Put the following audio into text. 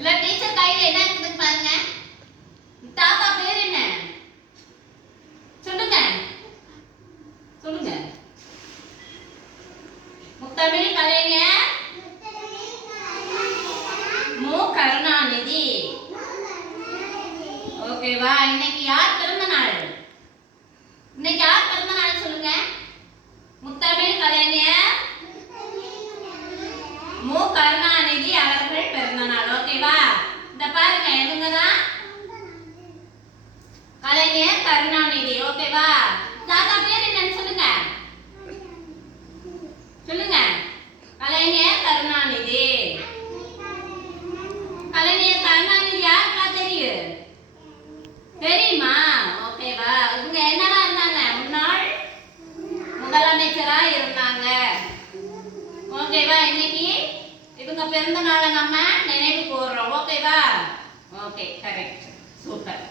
இல்ல டீச்சர் கையில என்ன இருக்குது பாருங்க. தாத்தா பேர் என்ன சொல்லுங்க சொல்லுங்க. முத்தமிழ் கலைஞர் மு கருணாநிதி. ஓகேவா? இன்னைக்கு யார் பிறந்த நாள்? இன்னைக்கு யார் பிறந்த நாள் சொல்லுங்க. முத்தமிழ் கலைஞர் மு கருணாநிதி அவர்கள் பிறந்த நாள். ஓகேவா? இந்த பாருங்க இவங்கதான் கலைஞர் கருணாநிதி. ஓகேவா? தாத்தா பேர் என்னன்னு சொல்லுங்க சொல்லுங்க. கலைஞர் கருணாநிதி. கலைஞர் கருணாநிதி யாருக்கெல்லாம் தெரியும்? தெரியுமா? ஓகேவா? இவங்க என்னவா இருந்தாங்க? முன்னாள் முதலமைச்சரா இருந்தாங்க. ஓகேவா? இன்னைக்கு இவங்க பிறந்த நாளை நம்ம நினைவு கூர்றோம். ஓகேவா? Okay, correct, super.